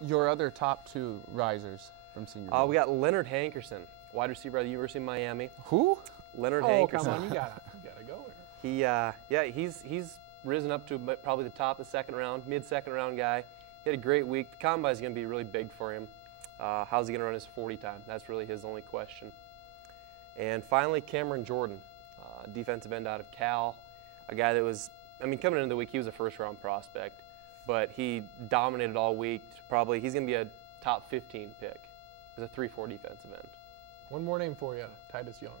Your other top two risers from Senior Bowl. We got Leonard Hankerson, wide receiver at the University of Miami. Who? Leonard Oh, Hankerson. come on, you gotta go here. He's risen up to probably the top of the second round, mid-second round guy. He had a great week. The combine is going to be really big for him. How's he going to run his 40 time? That's really his only question. And finally, Cameron Jordan, defensive end out of Cal, a guy that was, coming into the week, he was a first-round prospect, but he dominated all week. He's going to be a top 15 pick as a 3-4 defensive end. One more name for you, Titus Young.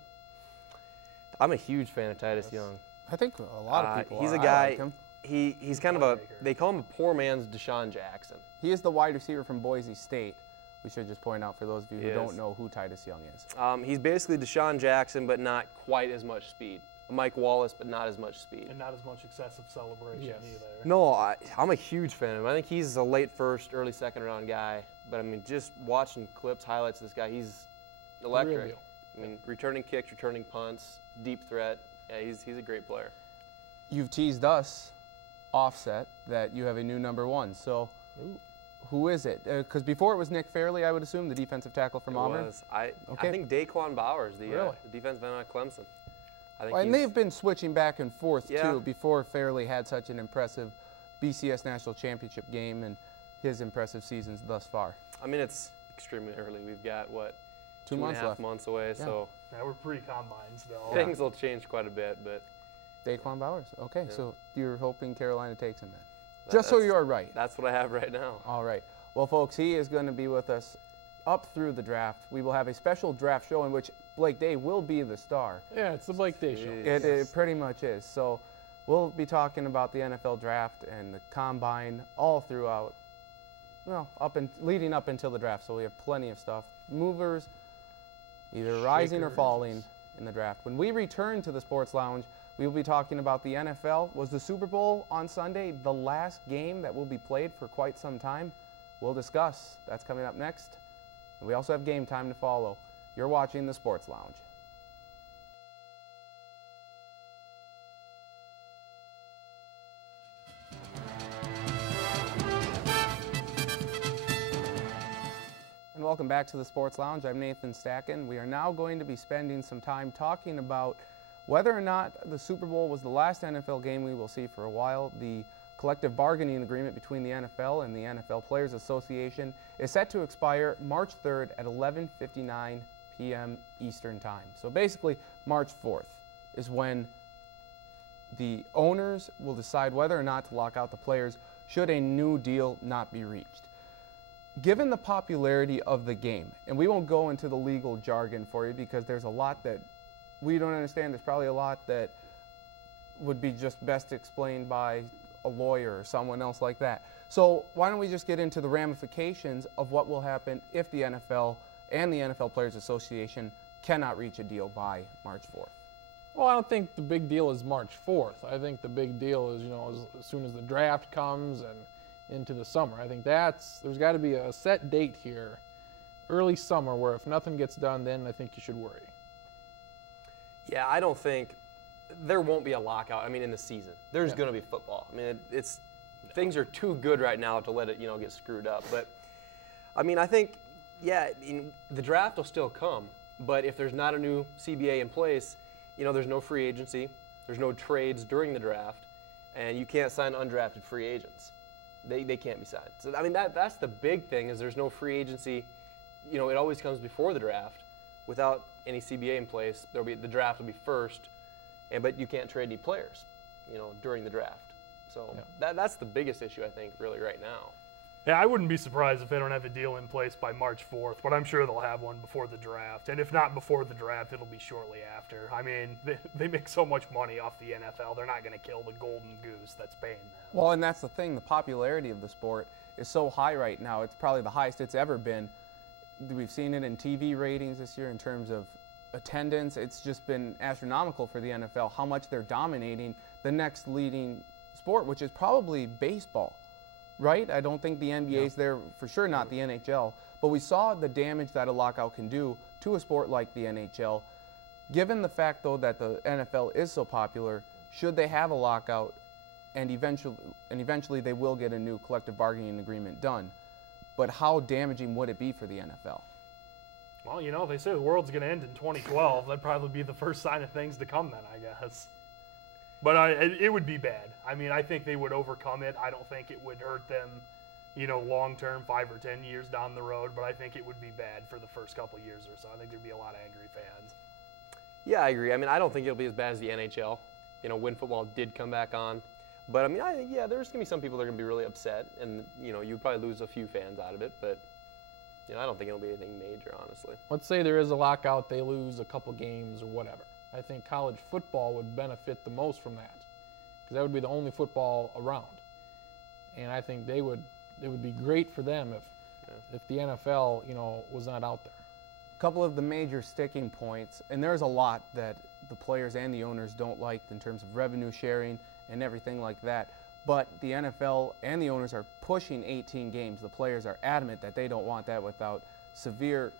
I'm a huge fan of Titus Young. I think a lot of people He's are. a guy, I like him. he's kind of they call him a poor man's Deshaun Jackson. He is the wide receiver from Boise State. We should just point out for those of you who Yes. don't know who Titus Young is. He's basically Deshaun Jackson, but not quite as much speed. Mike Wallace, but not as much speed. And not as much excessive celebration either. No, I'm a huge fan of him. I think he's a late first, early second round guy. But just watching clips, highlights of this guy, he's electric. Real deal. Returning kicks, returning punts, deep threat. Yeah, he's a great player. You've teased us, Offset, that you have a new number one. So who is it? Because before it was Nick Fairley, I would assume, the defensive tackle from Auburn. I think Daquan Bowers, the defensive end out of Clemson. And they've been switching back and forth, Yeah. too, before Fairley had such an impressive BCS National Championship game and his impressive seasons thus far. It's extremely early. We've got, what, 2 months 2.5 left. months away, so Yeah, we're pre-combines, though. things will change quite a bit, but Daquan Bowers. Okay, Yeah. so you're hoping Carolina takes him then. Just so you're right. That's what I have right now. All right. Well, folks, he is going to be with us up through the draft. We will have a special draft show in which Blake Day will be the star. Yeah, it's the Blake Day show. It pretty much is. So we'll be talking about the NFL draft and the combine all throughout, well, leading up until the draft. So we have plenty of stuff. Movers, either rising or falling in the draft. When we return to the Sports Lounge, we will be talking about the NFL. Was the Super Bowl on Sunday the last game that will be played for quite some time? We'll discuss. That's coming up next. And we also have game time to follow. You're watching the Sports Lounge. And welcome back to the Sports Lounge. I'm Nathan Stacken. We are now going to be spending some time talking about whether or not the Super Bowl was the last NFL game we will see for a while. The collective bargaining agreement between the NFL and the NFL Players Association is set to expire March 3rd at 11:59 p.m. Eastern Time. So basically, March 4th is when the owners will decide whether or not to lock out the players should a new deal not be reached. Given the popularity of the game, and we won't go into the legal jargon for you because there's a lot that we don't understand. There's probably a lot that would be just best explained by a lawyer or someone else like that. So why don't we just get into the ramifications of what will happen if the NFL and the NFL Players Association cannot reach a deal by March 4th. Well, I don't think the big deal is March 4th. I think the big deal is, as soon as the draft comes and into the summer. I think there's got to be a set date here, early summer, where if nothing gets done, then I think you should worry. Yeah, I don't think there won't be a lockout. In the season, there's going to be football. Things are too good right now to let it, get screwed up. But I think, the draft will still come. But if there's not a new CBA in place, there's no free agency, there's no trades during the draft, and you can't sign undrafted free agents. They can't be signed. So that's the big thing is there's no free agency. It always comes before the draft. Without any CBA in place, the draft will be first, but you can't trade any players, during the draft. So that's the biggest issue I think really right now. Yeah, I wouldn't be surprised if they don't have a deal in place by March 4th, but I'm sure they'll have one before the draft. And if not before the draft, it'll be shortly after. They make so much money off the NFL, they're not going to kill the golden goose that's paying them. Well, and that's the thing. The popularity of the sport is so high right now. It's probably the highest it's ever been. We've seen it in TV ratings this year in terms of attendance. It's just been astronomical for the NFL, how much they're dominating the next leading sport, which is probably baseball. Right? I don't think the NBA's there, for sure not the NHL, but we saw the damage that a lockout can do to a sport like the NHL. Given the fact, though, that the NFL is so popular, should they have a lockout and eventually they will get a new collective bargaining agreement done, but how damaging would it be for the NFL? Well, you know, they say the world's going to end in 2012. That'd probably be the first sign of things to come then, I guess. But it would be bad. I mean, I think they would overcome it. I don't think it would hurt them, you know, long-term, 5 or 10 years down the road, but I think it would be bad for the first couple years or so. I think there'd be a lot of angry fans. Yeah, I agree. I mean, I don't think it'll be as bad as the NHL, you know, when football did come back on. But, I mean, yeah, there's going to be some people that are going to be really upset, and, you know, you'd probably lose a few fans out of it, but, you know, I don't think it'll be anything major, honestly. Let's say there is a lockout, they lose a couple games or whatever. I think college football would benefit the most from that, because that would be the only football around. And I think it would be great for them if the NFL, you know, was not out there. A couple of the major sticking points, and there's a lot that the players and the owners don't like in terms of revenue sharing and everything like that. But the NFL and the owners are pushing 18 games. The players are adamant that they don't want that without severe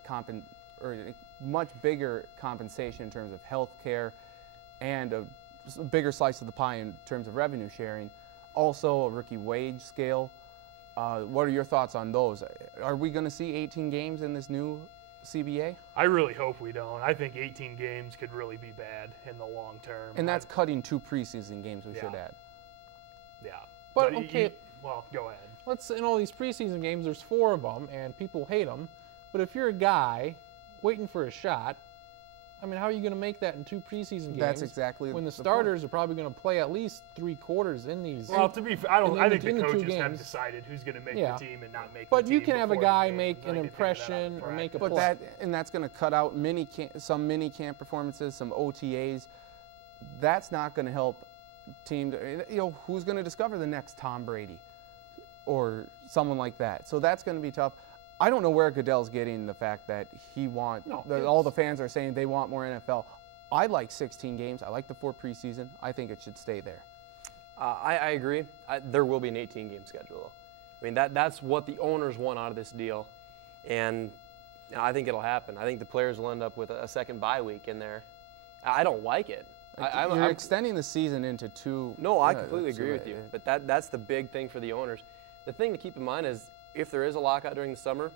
or much bigger compensation in terms of health care and a bigger slice of the pie in terms of revenue sharing. Also, a rookie wage scale. What are your thoughts on those? Are we going to see 18 games in this new CBA? I really hope we don't. I think 18 games could really be bad in the long term. And that's cutting 2 preseason games, we should add. Yeah. But okay. Well, go ahead. Let's, in all these preseason games, there's 4 of them, and people hate them. But if you're a guy waiting for a shot, I mean, how are you going to make that in 2 preseason games? That's exactly when the starters are probably going to play at least 3 quarters in these. Well, to be fair, I think the coaches have decided who's going to make the team and not make the team. But you can have a guy make an impression or make a play. And that's going to cut out some mini camp performances, some OTAs. That's not going to help team. You know, who's going to discover the next Tom Brady or someone like that? So that's going to be tough. I don't know where Goodell's getting the fact that all the fans are saying they want more NFL. I like 16 games. I like the 4 preseason. I think it should stay there. I agree. There will be an 18-game schedule, though. I mean, that's what the owners want out of this deal, and I think it'll happen. I think the players will end up with a second bye week in there. I don't like it. You're extending the season into 2. No, I completely agree with you. But that's the big thing for the owners. The thing to keep in mind is if there is a lockout during the summer,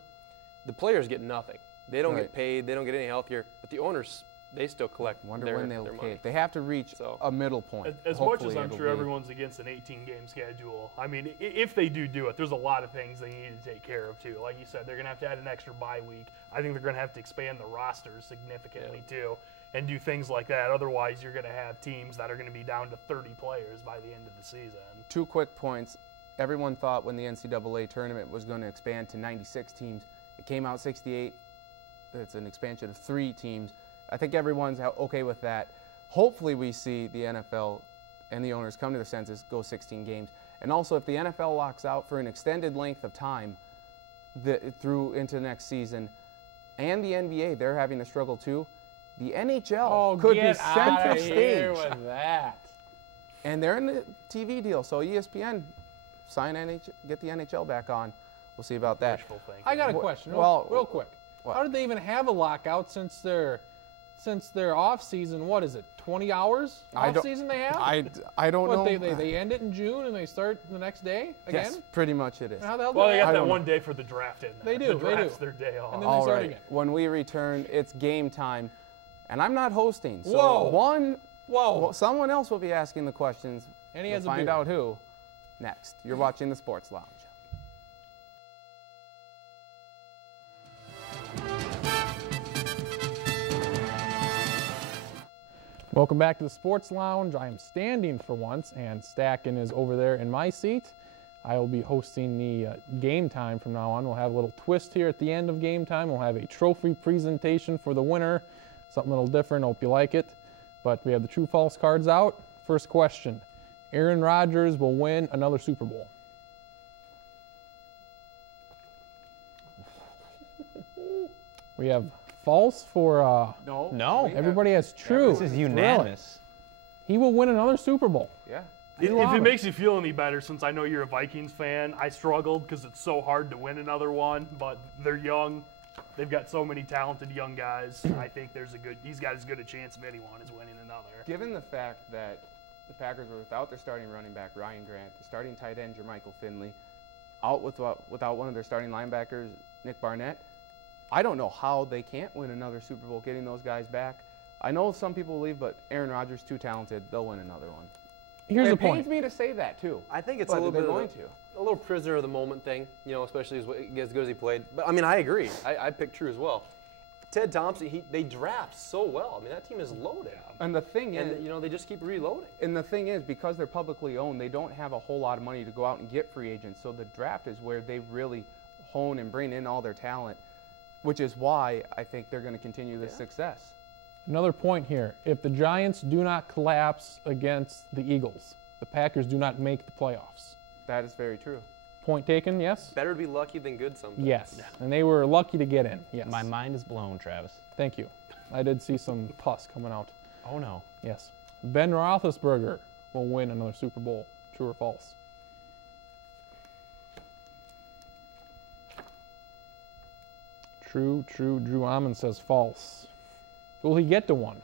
the players get nothing. They don't get paid. They don't get any health care. But the owners, they still collect when their they'll money. They have to reach a middle point. As much as I'm sure everyone's against an 18-game schedule, I mean, if they do it, there's a lot of things they need to take care of, too. Like you said, they're going to have to add an extra bye week. I think they're going to have to expand the rosters significantly, too, and do things like that. Otherwise, you're going to have teams that are going to be down to 30 players by the end of the season. 2 quick points. Everyone thought when the NCAA tournament was going to expand to 96 teams. It came out 68. It's an expansion of 3 teams. I think everyone's okay with that. Hopefully we see the NFL and the owners come to their senses, go 16 games. And also if the NFL locks out for an extended length of time through into next season, and the NBA, they're having a struggle too, the NHL could be center stage. With that. And they're in the TV deal, so ESPN, get the NHL back on. We'll see about that. I got a question, real quick. How did they even have a lockout since their off season? What is it? 20 hours off season they have? I don't know. They end it in June and they start the next day again? Yes, pretty much it is. How the hell they got that one day for the draft in there. They do. The draft's their day off. And then they start again. When we return, it's game time, and I'm not hosting. So someone else will be asking the questions. And he has we'll find out who next. You're watching the Sports Lounge. Welcome back to the Sports Lounge. I am standing for once, and Stacken is over there in my seat. I will be hosting the game time from now on. We'll have a little twist here at the end of game time. We'll have a trophy presentation for the winner, something a little different. Hope you like it. But we have the true-false cards out. First question, Aaron Rodgers will win another Super Bowl. We have false for no. Everybody has true. This is unanimous. He will win another Super Bowl. Yeah. If it makes you feel any better, since I know you're a Vikings fan, I struggled because it's so hard to win another one. But they're young; they've got so many talented young guys. I think he's got as good a chance of anyone as winning another. Given the fact that the Packers were without their starting running back Ryan Grant, the starting tight end Jermichael Finley, out without one of their starting linebackers, Nick Barnett. I don't know how they can't win another Super Bowl getting those guys back. I know some people believe, but Aaron Rodgers too talented. They'll win another one. Here's the It point. pains me to say that too. I think it's but a little they're bit going of to. a little prisoner of the moment thing, especially as good as he played. But I mean, I agree. I picked True as well. Ted Thompson, they draft so well. I mean, that team is loaded. And the thing is, they just keep reloading. And the thing is, because they're publicly owned, they don't have a whole lot of money to go out and get free agents. So the draft is where they really hone and bring in all their talent, which is why I think they're going to continue this success. Another point here. If the Giants do not collapse against the Eagles, the Packers do not make the playoffs. That is very true. Point taken, yes? Better to be lucky than good sometimes. Yes. And they were lucky to get in, yes. My mind is blown, Travis. Thank you. I did see some pus coming out. Oh, no. Yes. Ben Roethlisberger will win another Super Bowl. True or false? True. Drew Amon says false. Will he get to one?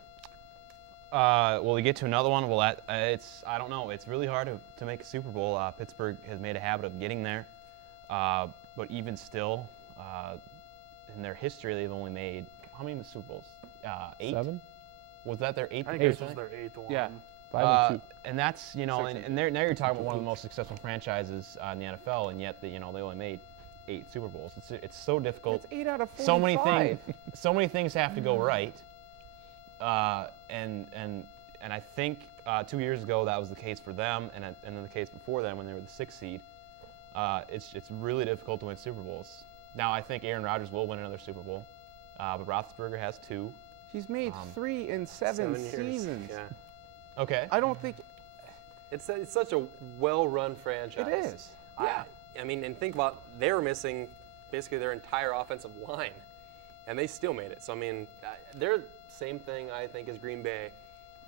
Will he get to another one? Well, I don't know. It's really hard to make a Super Bowl. Pittsburgh has made a habit of getting there. But even still, in their history, they've only made, how many Super Bowls? 8? 7? Was that their 8th? I think this was their 8th one. Yeah. 5 and 2. And that's, now you're talking about one of the most successful franchises in the NFL, and yet they only made 8 Super Bowls. It's so difficult. It's 8 out of 45. So many things have to go right. And I think 2 years ago that was the case for them, and then the case before them when they were the 6th seed. It's really difficult to win Super Bowls. Now I think Aaron Rodgers will win another Super Bowl, but Roethlisberger has 2. He's made 3 in 7 seasons. Yeah. Okay. I don't think It's such a well-run franchise. it is. Yeah. I mean, and think about, they were missing basically their entire offensive line, and they still made it. So, I mean, they're same thing, I think, as Green Bay.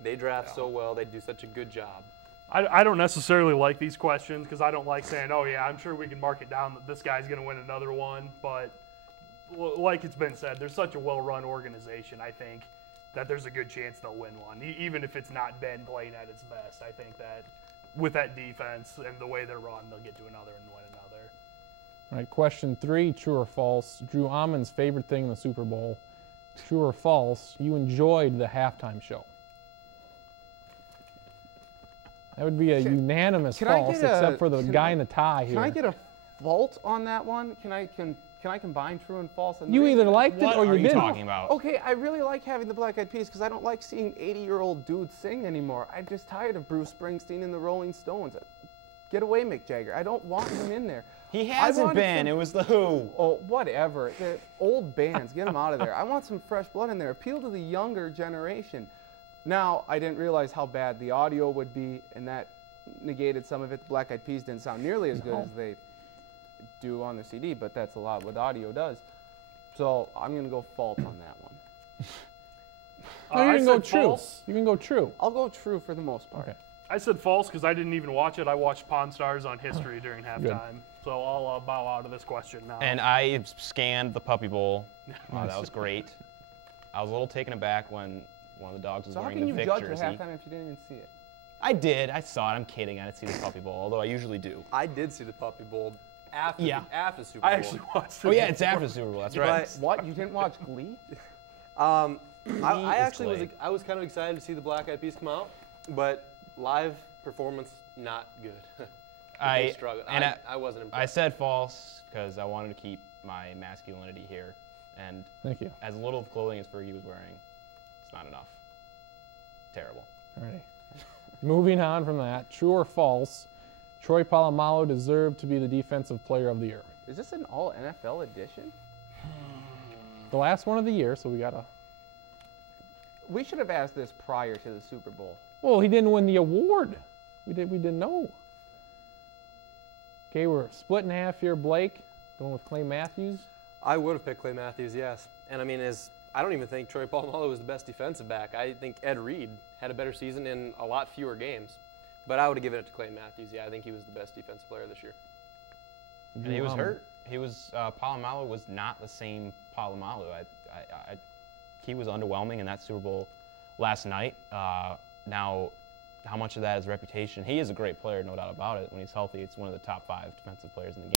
They draft so well. They do such a good job. I don't necessarily like these questions because I don't like saying, oh, yeah, I'm sure we can mark it down that this guy's going to win another one. But like it's been said, there's such a well-run organization, I think, that there's a good chance they'll win one. Even if it's not Ben playing at its best, I think that with that defense and the way they're run, they'll get to another and win another. All right, question 3, true or false? Drew Amon's favorite thing in the Super Bowl. True or false? You enjoyed the halftime show. That would be a unanimous false, except for the guy in the tie here. Can I get a fault on that one? Can I combine true and false? And You either liked it What or you are you didn't. talking about? Okay, I really like having the Black Eyed Peas because I don't like seeing 80-year-old dudes sing anymore. I'm just tired of Bruce Springsteen and the Rolling Stones. Get away, Mick Jagger. I don't want him in there. He hasn't been. Some, it was the Who. Oh, whatever. The old bands, get them out of there. I want some fresh blood in there. Appeal to the younger generation. Now, I didn't realize how bad the audio would be, and that negated some of it. The Black Eyed Peas didn't sound nearly as good as they do on the CD, but that's a lot what audio does. So I'm going to go false on that one. No, you can go true. False. You can go true. I'll go true for the most part. Okay. I said false because I didn't even watch it. I watched Pawn Stars on History during halftime. So I'll bow out of this question now. And I scanned the Puppy Bowl. That was great. I was a little taken aback when one of the dogs was So how wearing can the you Vic judge jersey. the halftime if you didn't even see it? I did. I saw it. I'm kidding. I didn't see the Puppy Bowl, although I usually do. I did see the Puppy Bowl after, after Super Bowl. I actually watched it. Oh, yeah, it's after the Super Bowl. That's right. What? You didn't watch Glee? I is actually Glee. I was kind of excited to see the Black Eyed Peas come out, but live performance, not good. They struggled. I wasn't impressed. I said false because I wanted to keep my masculinity here. And Thank you. as little of clothing as Fergie was wearing, it's not enough. Terrible. All right. Moving on from that, true or false, Troy Polamalu deserved to be the Defensive Player of the Year. Is this an all NFL edition? The last one of the year, so we got to... We should have asked this prior to the Super Bowl. Well, he didn't win the award. We didn't know. Okay, we're split in half here. Blake, going with Clay Matthews. I would have picked Clay Matthews, yes. And I mean, I don't even think Troy Polamalu was the best defensive back. I think Ed Reed had a better season in a lot fewer games. But I would have given it to Clay Matthews. Yeah, I think he was the best defensive player this year. And he was hurt. He was Polamalu was not the same Polamalu. He was underwhelming in that Super Bowl last night. Now, how much of that is reputation? He is a great player, no doubt about it. When he's healthy, it's one of the top 5 defensive players in the game.